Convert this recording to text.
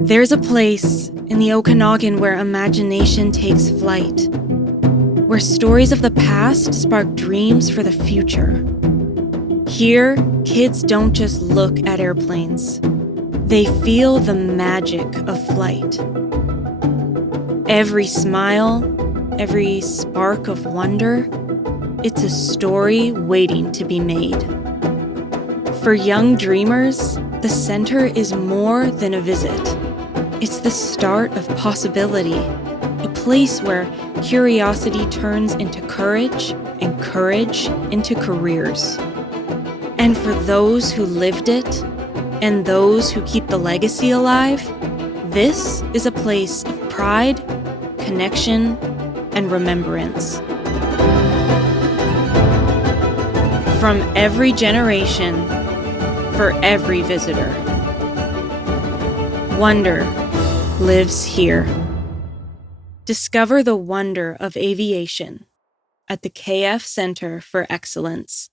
There's a place in the Okanagan where imagination takes flight, where stories of the past spark dreams for the future. Here, kids don't just look at airplanes. They feel the magic of flight. Every smile, every spark of wonder, it's a story waiting to be made. For young dreamers, the center is more than a visit. It's the start of possibility, a place where curiosity turns into courage and courage into careers. And for those who lived it and those who keep the legacy alive, this is a place of pride, connection, and remembrance. From every generation, for every visitor, wonder lives here. Discover the wonder of aviation at the KF Center for Excellence.